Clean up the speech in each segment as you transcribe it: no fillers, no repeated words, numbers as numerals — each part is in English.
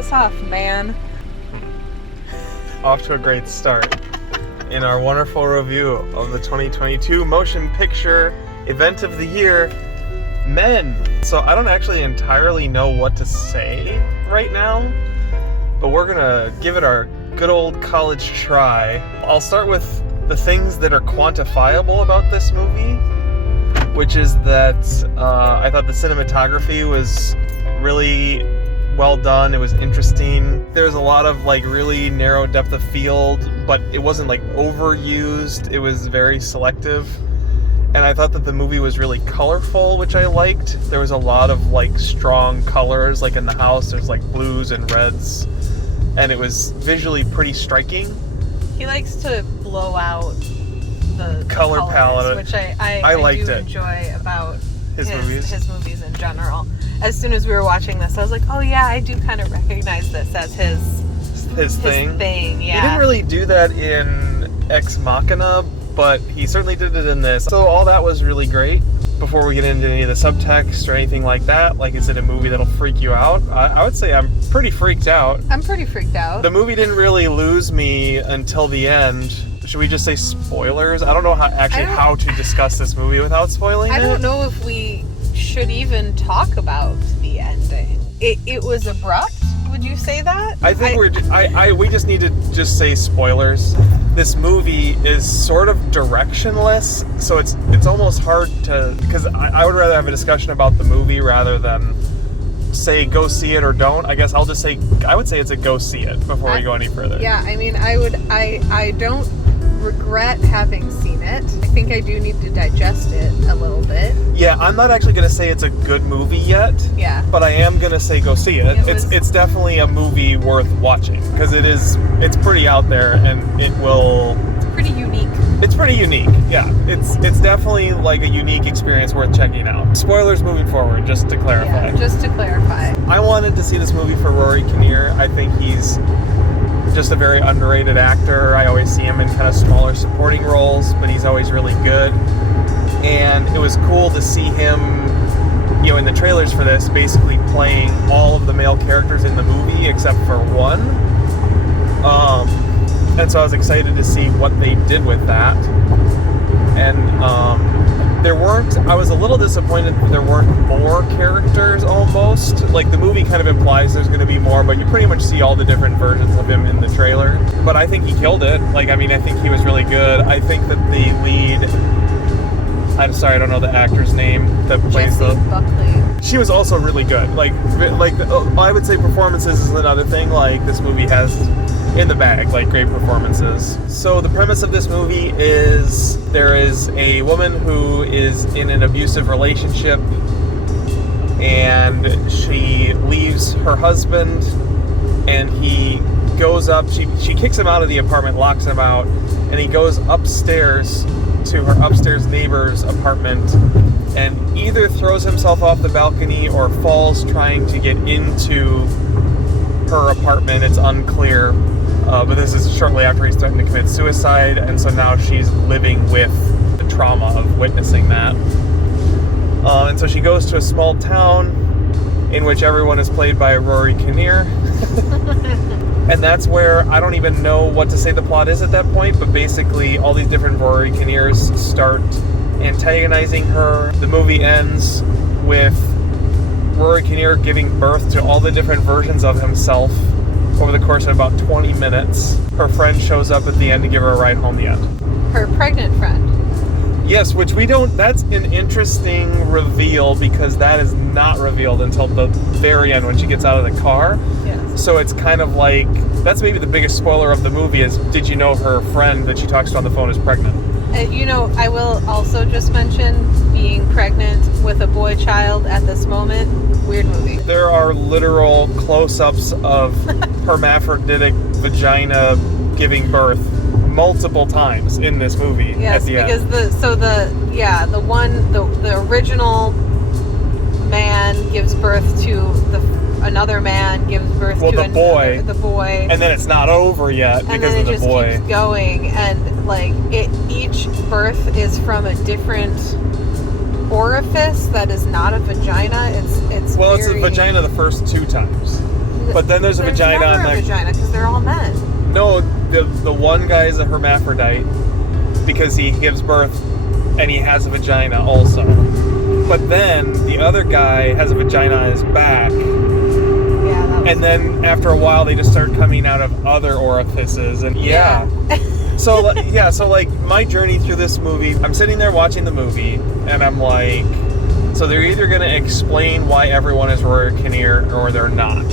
us off, man. Off to a great start in our wonderful review of the 2022 motion picture event of the year, Men. So I don't actually entirely know what to say right now, but we're gonna give it our good old college try. I'll start with the things that are quantifiable about this movie, which is that I thought the cinematography was really well done. It was interesting. There was a lot of like really narrow depth of field, but it wasn't like overused. It was very selective. And I thought that the movie was really colorful, which I liked. There was a lot of like strong colors, like in the house there's like blues and reds, and it was visually pretty striking. He likes to blow out the color colors, palette, which I liked do it. enjoy about His movies in general. As soon as we were watching this, I was like, oh yeah, I do kind of recognize this as his thing. Yeah. He didn't really do that in Ex Machina, but he certainly did it in this. So all that was really great. Before we get into any of the subtext or anything like that, like is it a movie that'll freak you out? I would say I'm pretty freaked out. I'm pretty freaked out. The movie didn't really lose me until the end. Should we just say spoilers? I don't know how to discuss this movie without spoiling it. I don't know if we should even talk about the ending. It was abrupt. Would you say that? I think we just need to just say spoilers. This movie is sort of directionless, so it's almost hard to, because I would rather have a discussion about the movie rather than say go see it or don't. I guess I would say it's a go see it before we go any further. Yeah, I mean, I don't regret having seen it. I think I do need to digest it a little bit. Yeah, I'm not actually going to say it's a good movie yet. Yeah. But I am going to say go see it. It's definitely a movie worth watching because it's pretty out there and it's pretty unique. It's pretty unique. Yeah. It's definitely like a unique experience worth checking out. Spoilers moving forward, just to clarify. Yeah, just to clarify. I wanted to see this movie for Rory Kinnear. I think he's just a very underrated actor. I always see him in kind of smaller supporting roles, but he's always really good. And it was cool to see him, in the trailers for this, basically playing all of the male characters in the movie except for one. And so I was excited to see what they did with that. And I was a little disappointed that there weren't more characters almost. Like the movie kind of implies there's going to be more, but you pretty much see all the different versions of him in the trailer. But I think he killed it. I think he was really good. I think that the lead, I'm sorry, I don't know the actor's name that plays Jessie Buckley. She was also really good. I would say performances is another thing. Like this movie has in the bag, great performances. So the premise of this movie is there is a woman who is in an abusive relationship and she leaves her husband and he goes up, she kicks him out of the apartment, locks him out, and he goes upstairs to her upstairs neighbor's apartment and either throws himself off the balcony or falls trying to get into her apartment. It's unclear. But this is shortly after he's threatened to commit suicide, and so now she's living with the trauma of witnessing that. And so she goes to a small town in which everyone is played by Rory Kinnear. And that's where I don't even know what to say the plot is at that point, but basically all these different Rory Kinnears start antagonizing her. The movie ends with Rory Kinnear giving birth to all the different versions of himself over the course of about 20 minutes. Her friend shows up at the end to give her a ride home the end. Her pregnant friend. Yes, which that's an interesting reveal because that is not revealed until the very end when she gets out of the car. Yes. So it's kind of like, that's maybe the biggest spoiler of the movie is, did you know her friend that she talks to on the phone is pregnant? I will also just mention being pregnant with a boy child at this moment. Weird movie. There are literal close-ups of hermaphroditic vagina giving birth multiple times in this movie. Yes, at the because end. the original man gives birth to another man gives birth to the boy. The boy. And then it's not over yet because of the boy. And then it just keeps going, and each birth is from a different orifice that is not a vagina. It's a vagina the first two times. But then there's a vagina on the vagina because they're all men. No, the one guy is a hermaphrodite because he gives birth and he has a vagina also. But then the other guy has a vagina on his back. Yeah. And then after a while they just start coming out of other orifices and yeah. So like my journey through this movie, I'm sitting there watching the movie and I'm like, so they're either going to explain why everyone is Rory Kinnear or they're not.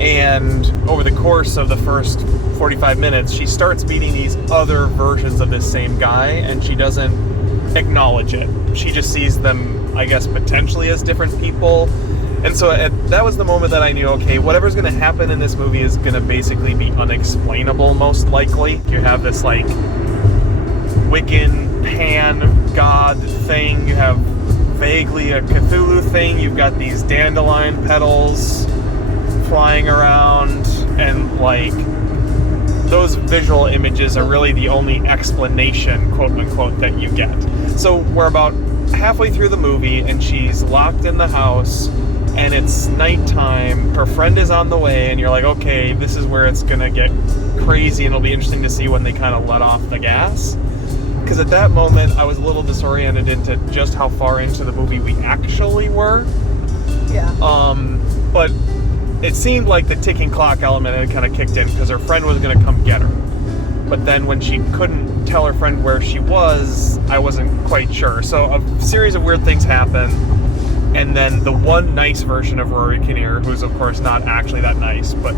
And over the course of the first 45 minutes, she starts meeting these other versions of this same guy, and she doesn't acknowledge it. She just sees them, I guess, potentially as different people. And so that was the moment that I knew, okay, whatever's going to happen in this movie is going to basically be unexplainable, most likely. You have this, like, Wiccan pan god thing. You have vaguely a Cthulhu thing. You've got these dandelion petals flying around, and like those visual images are really the only explanation, quote unquote, that you get. So we're about halfway through the movie and she's locked in the house and it's nighttime, her friend is on the way, and you're like, okay, this is where it's gonna get crazy and it'll be interesting to see when they kind of let off the gas. Because at that moment I was a little disoriented into just how far into the movie we actually were. Yeah. But it seemed like the ticking clock element had kind of kicked in because her friend was going to come get her. But then when she couldn't tell her friend where she was, I wasn't quite sure. So a series of weird things happen. And then the one nice version of Rory Kinnear, who's of course not actually that nice, but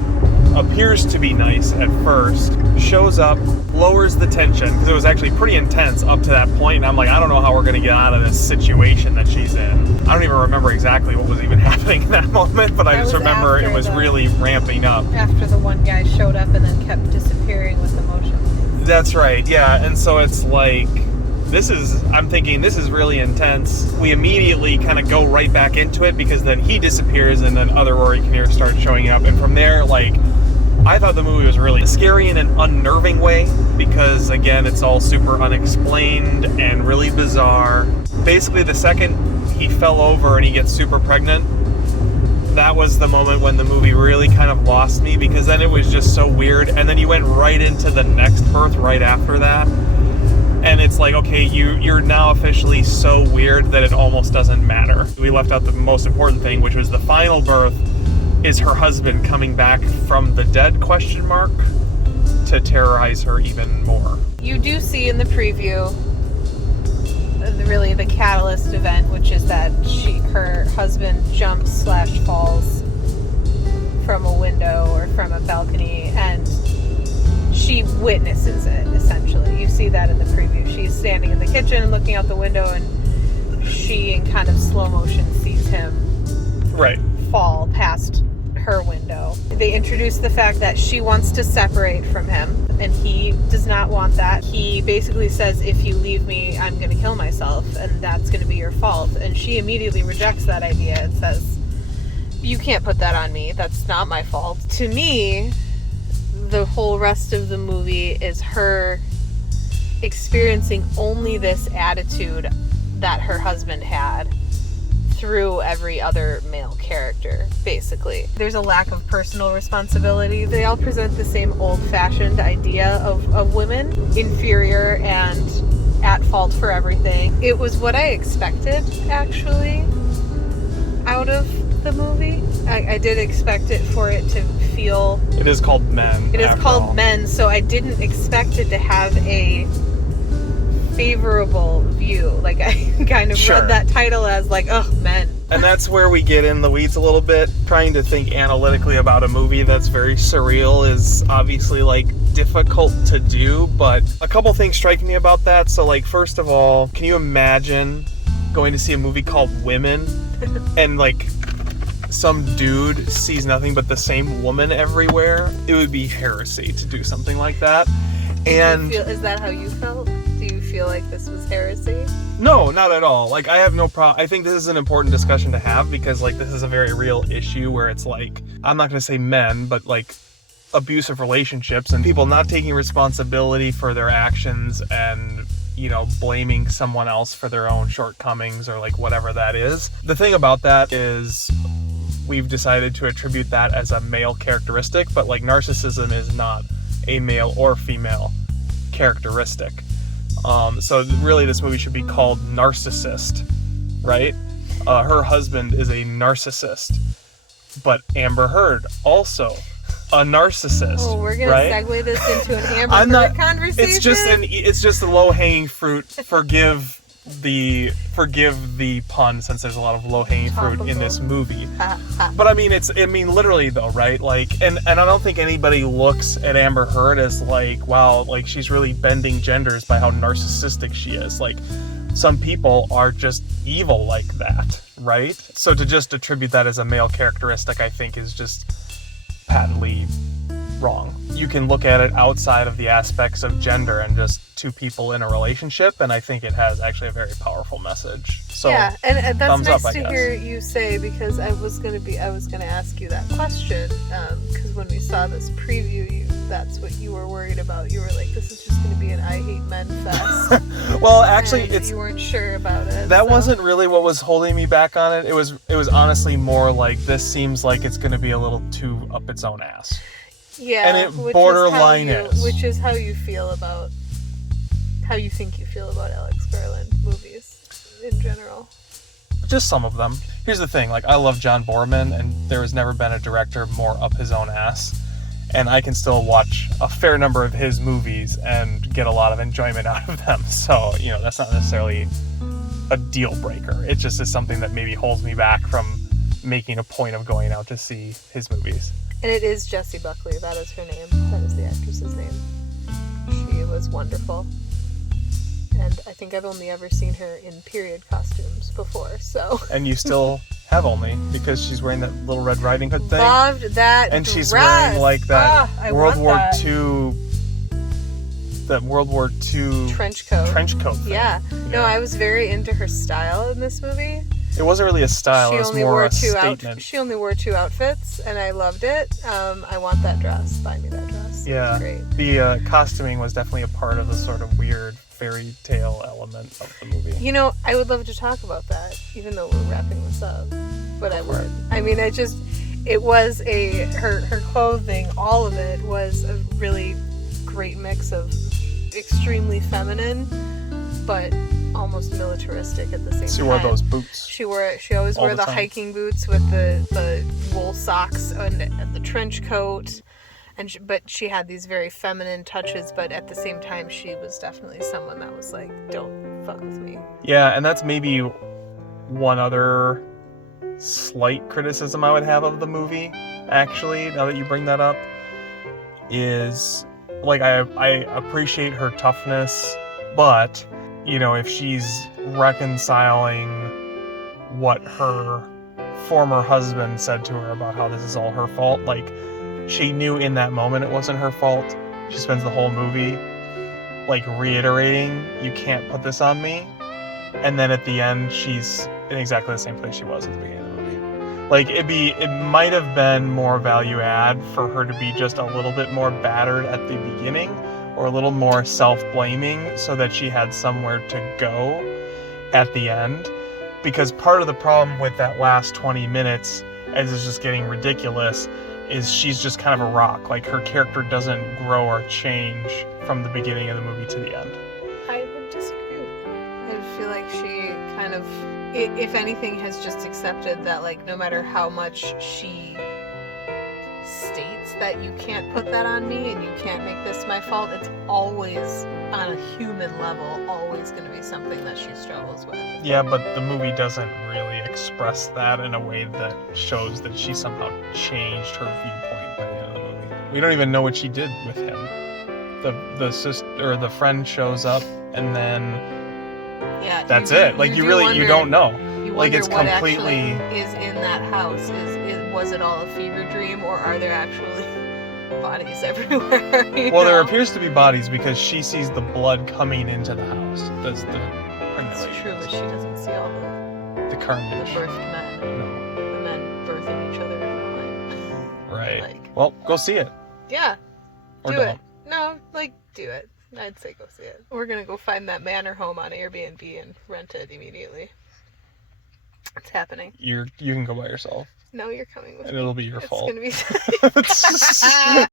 appears to be nice at first, shows up, lowers the tension, because it was actually pretty intense up to that point, and I'm like, I don't know how we're going to get out of this situation that she's in. I don't even remember exactly what was even happening in that moment, but I just remember it was really ramping up. After the one guy showed up and then kept disappearing with the motion. That's right, yeah, and so it's like, I'm thinking this is really intense. We immediately kind of go right back into it because then he disappears and then other Rory Kinnear starts showing up. And from there, like, I thought the movie was really scary in an unnerving way because, again, it's all super unexplained and really bizarre. Basically, the second he fell over and he gets super pregnant, that was the moment when the movie really kind of lost me because then it was just so weird. And then you went right into the next birth right after that. And it's like, okay, you're now officially so weird that it almost doesn't matter. We left out the most important thing, which was the final birth is her husband coming back from the dead, ? To terrorize her even more. You do see in the preview really the catalyst event, which is that her husband jumps / falls from a window or from a balcony, and she witnesses it, essentially. You see that in the preview. She's standing in the kitchen looking out the window, and she, in kind of slow motion, sees him fall past her window. They introduce the fact that she wants to separate from him, and he does not want that. He basically says, if you leave me, I'm going to kill myself, and that's going to be your fault. And she immediately rejects that idea and says, you can't put that on me. That's not my fault. To me, the whole rest of the movie is her experiencing only this attitude that her husband had through every other male character, basically. There's a lack of personal responsibility. They all present the same old-fashioned idea of women, inferior and at fault for everything. It was what I expected, actually, out of the movie. I did expect it for it to feel... It is called Men. It is called Men, so I didn't expect it to have a favorable view. Like, I kind of read that title as like, oh, Men. And that's where we get in the weeds a little bit. Trying to think analytically about a movie that's very surreal is obviously, like, difficult to do, but a couple things strike me about that. So, like, first of all, can you imagine going to see a movie called Women and, like, some dude sees nothing but the same woman everywhere? It would be heresy to do something like that. And is that how you felt? Do you feel like this was heresy? No, not at all. Like, I have no problem. I think this is an important discussion to have because, like, this is a very real issue where it's like, I'm not going to say men, but, like, abusive relationships and people not taking responsibility for their actions and, you know, blaming someone else for their own shortcomings or, like, whatever that is. The thing about that is we've decided to attribute that as a male characteristic, but like narcissism is not a male or female characteristic. So really this movie should be called Narcissist, right? Her husband is a narcissist, but Amber Heard also a narcissist. Oh, we're gonna right? segue this into an Amber Heard conversation. It's just the low-hanging fruit. Forgive the pun, since there's a lot of low-hanging fruit in this movie. But I mean, literally though, right? Like, and I don't think anybody looks at Amber Heard as like, wow, like she's really bending genders by how narcissistic she is. Like, some people are just evil like that, right? So to just attribute that as a male characteristic, I think is just patently wrong. You can look at it outside of the aspects of gender and just two people in a relationship, and I think it has actually a very powerful message. So yeah, and that's nice up, to hear you say, because I was gonna ask you that question, because when we saw this preview, that's what you were worried about. You were like, this is just gonna be an I hate men fest. Well, actually, you weren't sure about it. That wasn't really what was holding me back on it. It was honestly more like, this seems like it's gonna be a little too up its own ass. Yeah, and it borderline is. Which is how you think you feel about Alex Garland movies in general. Just some of them. Here's the thing, like, I love John Boorman, and there has never been a director more up his own ass. And I can still watch a fair number of his movies and get a lot of enjoyment out of them. So, that's not necessarily a deal breaker. It just is something that maybe holds me back from making a point of going out to see his movies. And it is Jessie Buckley. That is her name. That is the actress's name. She was wonderful. And I think I've only ever seen her in period costumes before, so... And you still have only, because she's wearing that little Red Riding Hood thing. Loved that And dress. she's wearing, like, that World War II... That World War II... Trench coat thing. Yeah. No, I was very into her style in this movie. It wasn't really a style, it was more a statement. She only wore 2 outfits, and I loved it. I want that dress. Buy me that dress. Yeah. Great. The costuming was definitely a part of the sort of weird fairy tale element of the movie. I would love to talk about that, even though we're wrapping this up. But I would. I mean, it was her clothing, all of it was a really great mix of extremely feminine, but almost militaristic at the same time. She wore those boots. She always wore the hiking boots with the wool socks and the trench coat, but she had these very feminine touches, but at the same time she was definitely someone that was like, don't fuck with me. Yeah, and that's maybe one other slight criticism I would have of the movie, actually, now that you bring that up, is like, I appreciate her toughness, but if she's reconciling what her former husband said to her about how this is all her fault, like, she knew in that moment it wasn't her fault. She spends the whole movie, like, reiterating, you can't put this on me. And then at the end, she's in exactly the same place she was at the beginning of the movie. Like, it might have been more value add for her to be just a little bit more battered at the beginning, or a little more self-blaming, so that she had somewhere to go at the end. Because part of the problem with that last 20 minutes, as it's just getting ridiculous, is she's just kind of a rock. Like, her character doesn't grow or change from the beginning of the movie to the end. I would disagree. I feel like she kind of, if anything, has just accepted that, like, no matter how much she states that you can't put that on me and you can't make this my fault, it's always, on a human level, always going to be something that she struggles with. Yeah, but the movie doesn't really express that in a way that shows that she somehow changed her viewpoint by the end of the movie. We don't even know what she did with him. The sister or the friend shows up, and then that's it. Like, you don't know. You like, it's what completely is in that house. Was it all a fever dream, or are there actually bodies everywhere? There appears to be bodies, because she sees the blood coming into the house. That's the It's true, but she doesn't see all the carnage. The birthed men. No. The men birthing each other in the line. Right. Well, go see it. Yeah. Or do don't. it. No, do it. I'd say go see it. We're gonna go find that manor home on Airbnb and rent it immediately. It's happening. You can go by yourself. No, you're coming with And me. it'll be your fault. It's gonna be.